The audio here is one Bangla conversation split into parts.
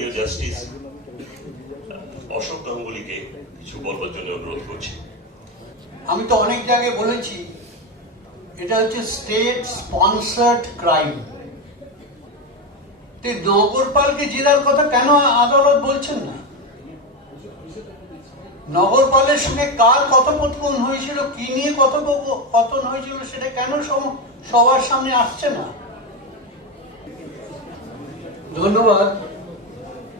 মাননীয় জাস্টিস অশোক গাঙ্গুলিকে কিছু বলবার জন্য অনুরোধ করছি। আমি তো অনেক জায়গায় বলেছি এটা হচ্ছে স্টেট স্পন্সার্ড ক্রাইম নগরপালকে জেলার কথা কেন আদালত বলছেন না? নগরপালের সঙ্গে কার কথোপকথন হয়েছিল কি নিয়ে কথোপকথন হয়েছিল সেটা কেন সবার সামনে আসছে না? ধন্যবাদ।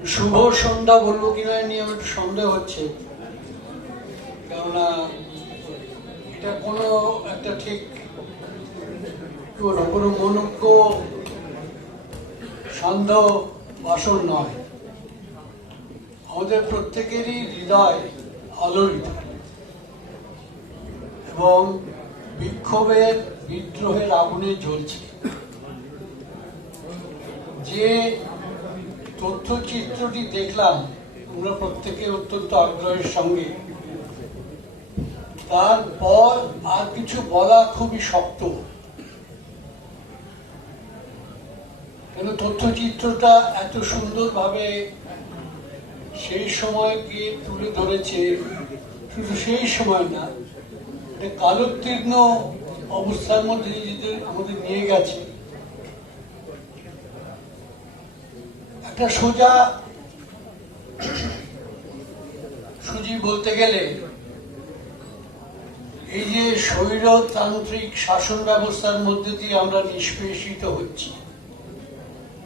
শুভ সন্ধ্যা বলব কিনা নিয়ে আমার একটু সন্দেহ হচ্ছে। কেননা এটা কোনো একটা ঠিক কোনো মনজ্ঞ সন্দেহ বাসন নয়। আমাদের প্রত্যেকেরই হৃদয় আলোড়িত। এবং বিক্ষোভের বিদ্রোহের আগুনে জ্বলছে। যে তথ্যচিত্রটি দেখলাম আমরা প্রত্যেকে অত্যন্ত আগ্রহের সঙ্গে। তারপর আর কিছু বলা খুবই শক্ত। তথ্যচিত্রটা এত সুন্দরভাবে সেই সময়কে তুলে ধরেছে? শুধু সেই সময় না কালোত্তীর্ণ অবস্থার মধ্যে নিজেদের, আমাদের নিয়ে গেছে। একটা সোজা সুজি বলতে গেলে, এই যে স্বৈরতান্ত্রিক শাসন ব্যবস্থার মধ্যে দিয়ে আমরা নিষ্পেষিত হচ্ছি,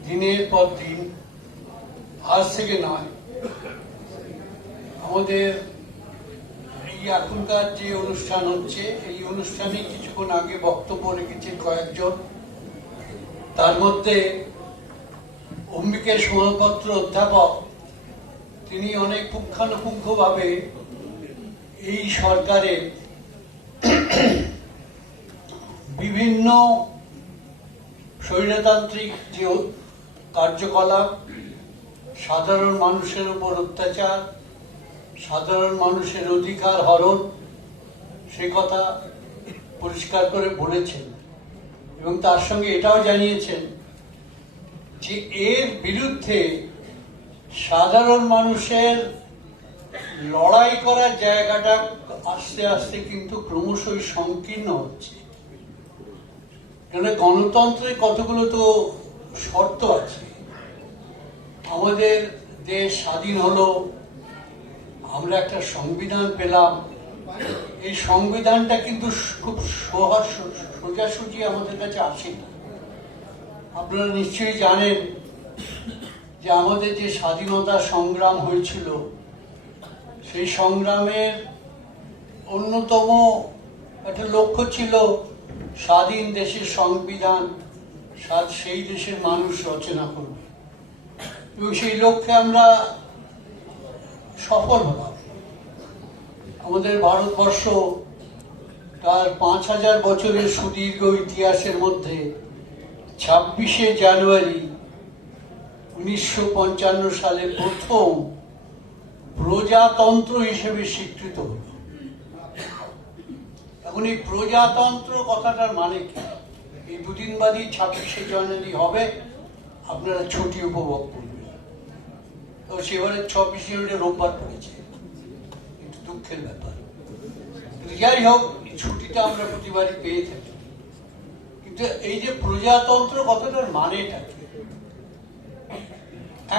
দিনের পর দিন, আজ থেকে নয়, আমাদের এই এখনকার যে অনুষ্ঠান হচ্ছে, এই অনুষ্ঠানে কিছুক্ষণ আগে বক্তব্য রেখেছে কয়েকজন, তার মধ্যে অম্বিকেশ মহাপাত্র অধ্যাপক, তিনি অনেক পুঙ্খানুপুঙ্খভাবে এই সরকারের বিভিন্ন স্বৈরতান্ত্রিক যে কার্যকলাপ, সাধারণ মানুষের উপর অত্যাচার, সাধারণ মানুষের অধিকার হরণ, সে কথা পরিষ্কার করে বলেছেন এবং তার সঙ্গে এটাও জানিয়েছেন যে এর বিরুদ্ধে সাধারণ মানুষের লড়াই করার জায়গাটা আস্তে আস্তে কিন্তু ক্রমশই সংকীর্ণ হচ্ছে। কেন গণতন্ত্রের কতগুলো তো শর্ত আছে। আমাদের দেশ স্বাধীন হলো, আমরা একটা সংবিধান পেলাম। এই সংবিধানটা কিন্তু খুব সহজ, সোজাসুজি আমাদের কাছে আসে না। আপনারা নিশ্চয়ই জানেন যে আমাদের যে স্বাধীনতা সংগ্রাম হয়েছিল, সেই সংগ্রামের অন্যতম একটা লক্ষ্য ছিল স্বাধীন দেশের সংবিধান সেই দেশের মানুষ রচনা করবে। এবং সেই লক্ষ্যে আমরা সফল হলাম। আমাদের ভারতবর্ষ তার পাঁচ হাজার বছরের সুদীর্ঘ ইতিহাসের মধ্যে ছাব্বিশে জানুয়ারি উনিশশো পঞ্চান্ন সালে প্রথম প্রজাতন্ত্র হিসেবে স্বীকৃত হল। এখন এই প্রজাতন্ত্র কথাটার মানে কি? এই দুদিন বাদই ছাব্বিশে জানুয়ারি হবে, আপনারা ছুটি উপভোগ করবেন। তো সেবারে চব্বিশে জানুয়ারি রোববার পড়েছে। একটু দুঃখের ব্যাপার। যাই হোক ছুটিটা আমরা প্রতিবারই পেয়ে থাকি। এই যে প্রজাতন্ত্র কথাটার মানেটা কি?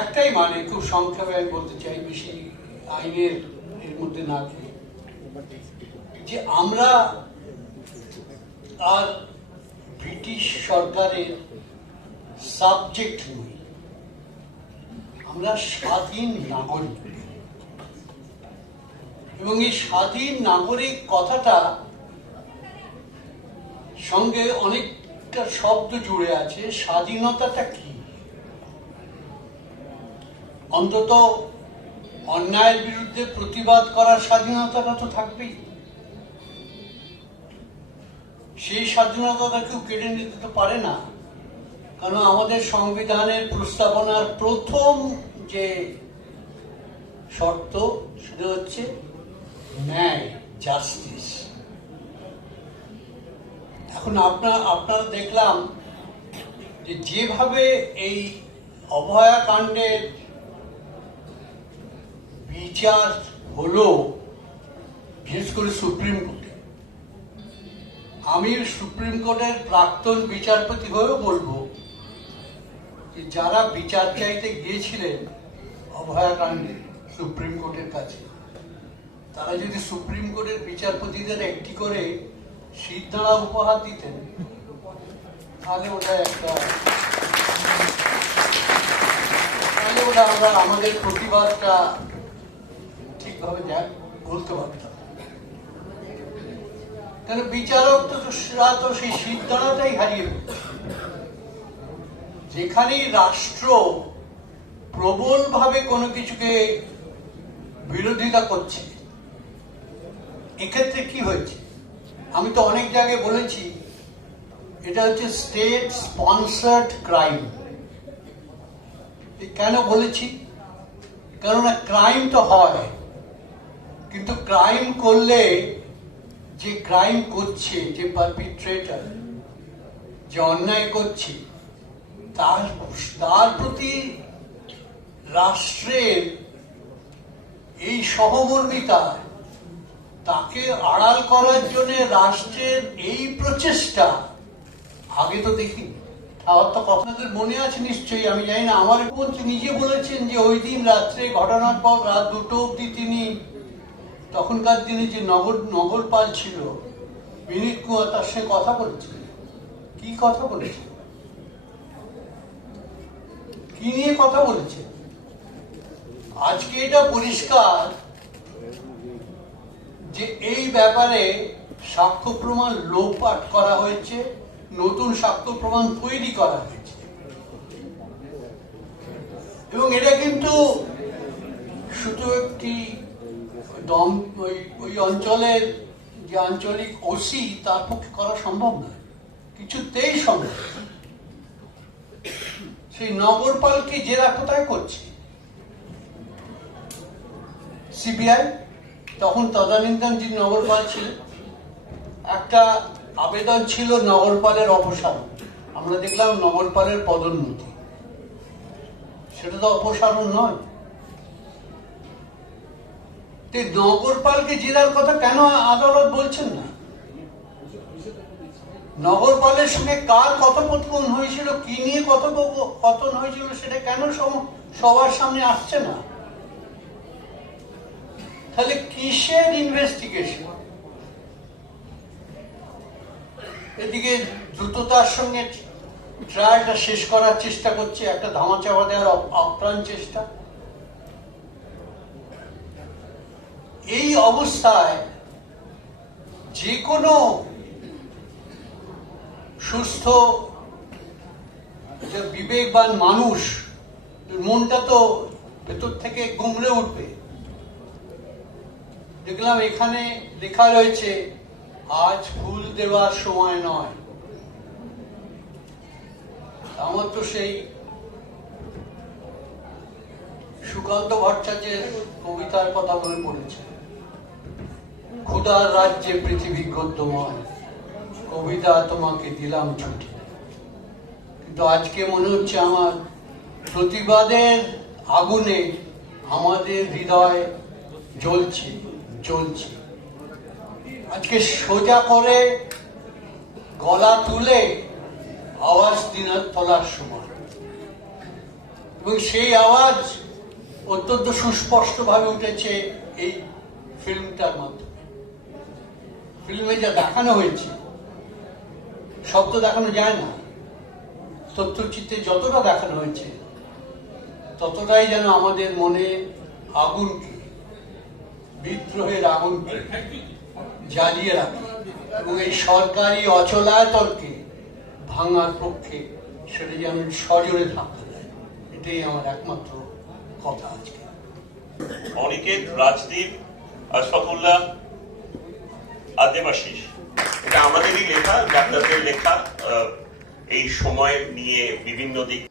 একটাই মানে খুব সংক্ষেপে আমি বলতে চাই, বেশি আইনের এর মধ্যে না যে আমরা আর ব্রিটিশ সরকারের সাবজেক্ট নই, আমরা স্বাধীন নাগরিক। এবং এই স্বাধীন নাগরিক কথাটা সঙ্গে অনেকটা শব্দ জুড়ে আছে, স্বাধীনতাটা কি? অন্তত অন্যায়ের বিরুদ্ধে প্রতিবাদ করার স্বাধীনতাটা তো থাকবেই। সেই স্বাধীনতাটা কেউ কেড়ে নিতে তো পারে না। কারণ আমাদের সংবিধানের প্রস্তাবনার প্রথম যে শর্ত, সেটা হচ্ছে ন্যায়, জাস্টিস। এখন আপনার আপনারা দেখলাম যে যেভাবে এই অভয়াকাণ্ডের বিচার হলো, বিশেষ করে সুপ্রিম কোর্টে। আমি সুপ্রিম কোর্টের প্রাক্তন বিচারপতি হয়েও বলব যে যারা বিচার চাইতে গিয়েছিলেন অভয়াকাণ্ডে সুপ্রিম কোর্টের কাছে, তারা যদি সুপ্রিম কোর্টের বিচারপতিদের একটি করে সিদ্ধারা উপহার দিতেন। তাহলে ওটা একটা তাহলে ওটা আমরা আমাদের প্রতিবাদটা ঠিকভাবে দেখ বলতে পারতাম। কেন বিচারক তো তো সেই সিদ্ধারাটাই হারিয়ে। যেখানেই রাষ্ট্র প্রবলভাবে কোনো কিছুকে বিরোধিতা করছে, এক্ষেত্রে কি হয়েছে? আমি তো অনেক জায়গায় বলেছি, এটা হচ্ছে স্টেট স্পন্সার্ড ক্রাইম কেন বলেছি? কেননা ক্রাইম তো হয়, কিন্তু ক্রাইম করলে যে ক্রাইম করছে, যে পারপিট্রেটার যে অন্যায় করছে, তার তার প্রতি রাষ্ট্রের এই সহমর্মিতা তাকে আড়াল করার জন্য রাষ্ট্রের এই প্রচেষ্টা, আগে তো তো আপনাদের মনে আছে নিশ্চয়ই, আমি জানি না। আমার নিজে বলেছেন যে ওই দিন রাত্রে, ঘটনার পর রাত দুটো অবধি তিনি তখনকার দিনে যে নগর, নগরপাল ছিল, বিনীত কুমার তার সঙ্গে কথা বলেছিলেন। কি কথা বলেছে কি নিয়ে কথা বলেছে আজকে এটা পরিষ্কার যে এই ব্যাপারে সাক্ষ্য প্রমাণ লোপাট করা হয়েছে, নতুন সাক্ষ্য প্রমাণ তৈরি করা হয়েছে। এবং এটা কিন্তু শুধু একটি দম ওই ওই অঞ্চলের যে আঞ্চলিক ওসি তার পক্ষে করা সম্ভব নয়। কিছুতেই সম্ভব। সেই নগরপালকে জেরা কোথায় করছে? সিবিআই? তখন তদানীন্তন যে নগরপাল ছিলেন একটা আবেদন ছিল নগরপালের অপসারণ। আমরা দেখলাম নগরপালের পদোন্নতি। সেটা তো অপসারণ নয়। নগরপালকে জেলার কথা কেন আদালত বলছেন না? নগরপালের সঙ্গে কার কথোপকথন হয়েছিল, কি নিয়ে কথোপকথন হয়েছিল, সেটা কেন সবার সামনে আসছে না? তাহলে কিসের ইনভেস্টিগেশন এদিকে দ্রুততার সঙ্গে ট্রায়ালটা শেষ করার চেষ্টা করছে, একটা ধামাচাপা দেওয়ার আপ্রাণ চেষ্টা। এই অবস্থায় যে কোনো সুস্থ বিবেকবান মানুষ, মনটা তো ভেতর থেকে গুমড়ে উঠবে। দেখলাম এখানে লেখা রয়েছে, আজ ফুল দেওয়ার সময় নয়। আমার তো সেই সুকান্ত ভট্টাচার্যের কবিতার কথা মনে পড়েছে। ক্ষুদার রাজ্যে পৃথিবী গদ্যময়, কবিতা তোমাকে দিলাম ছুটি। কিন্তু আজকে মনে হচ্ছে আমার প্রতিবাদের আগুনে আমাদের হৃদয় জ্বলছে। জ্বলছে আজকে সোজা করে গলা তুলে আওয়াজ দিন তোলার সময়। এবং সেই আওয়াজ অত্যন্ত সুস্পষ্টভাবে উঠেছে এই ফিল্মটার মাধ্যমে। ফিল্মে যা দেখানো হয়েছে তো দেখানো যায় না। তথ্যচিত্রে যতটা দেখানো হয়েছে, ততটাই যেন আমাদের মনে আগুনকে বিদ্রোহের আগুনকে জ্বালিয়ে রাখে। এবং এই সরকারি অচলায়তনকে ভাঙার পক্ষে সেটা যেন সজোরে থাকতে দেয় এটাই আমার একমাত্র কথা আজকে। অনিকেত রাজদীপ আশফাকুল্লাহ আর দেবাশিস এটা আমাদেরই লেখা ডাক্তারদের লেখা আহ, এই সময় নিয়ে বিভিন্ন দিক।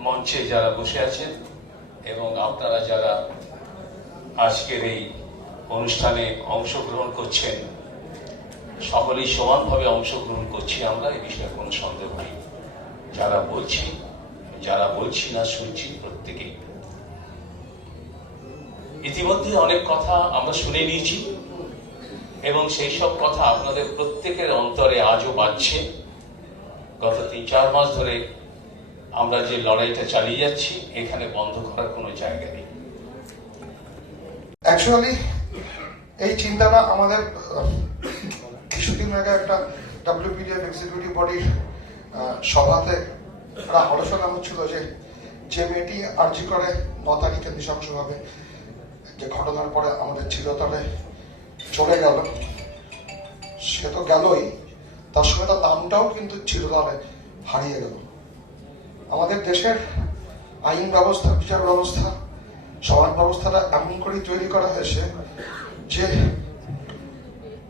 মঞ্চে যারা বসে আছেন এবং আপনারা যারা আজকের এই অনুষ্ঠানে অংশগ্রহণ করছেন, সকলেই সমানভাবে অংশগ্রহণ করছি আমরা এই বিষয়ে কোনো সন্দেহ নেই। যারা বলছি যারা বলছি না, শুনছি প্রত্যেকেই ইতিমধ্যে অনেক কথা আমরা শুনে নিয়েছি, এবং সেই সব কথা আপনাদের প্রত্যেকের অন্তরে আজও বাজছে। গত তিন চার মাস ধরে আমরা যে লড়াইটা চালিয়ে যাচ্ছি, এখানে বন্ধ করার কোনো জায়গা নেই। অ্যাকচুয়ালি এই চিন্তাটা আমাদের, কিছুদিন আগে একটা ডাব্লিউপিডিএফ এক্সিকিউটিভ বডির সভাতে একটা আলোচনা হচ্ছিল যে যে মেয়েটি আর্জি করে, ন তারিখে নৃশংসভাবে যে ঘটনার পরে আমাদের চিরতরে চলে গেল। সে তো গেলই, তার সঙ্গে তার নামটাও কিন্তু চিরতরে হারিয়ে গেল। আমাদের দেশের আইন ব্যবস্থা, বিচার ব্যবস্থা সমাজ ব্যবস্থাটা এমন করেই তৈরি করা হয়েছে যে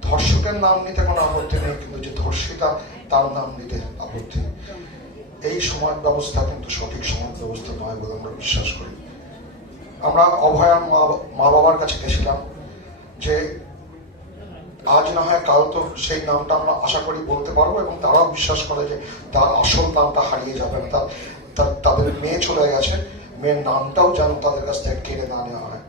ধর্ষকের নাম নিতে কোনো আপত্তি নেই, কিন্তু যে ধর্ষিতা তার নাম নিতে আপত্তি এই সমাজ ব্যবস্থা কিন্তু সঠিক সমাজ ব্যবস্থা নয় বলে আমরা বিশ্বাস করি। আমরা অভয়ার মা মা, বাবার কাছে গেছিলাম যে আজ না হয় কাল তো সেই নামটা আমরা আশা করি বলতে পারব এবং তারাও বিশ্বাস করে যে তার আসল নামটা হারিয়ে যাবে তাদের মেয়ে চলে গেছে। মেয়ের নামটাও যেন তাদের কাছ থেকে কেড়ে না নেওয়া হয়।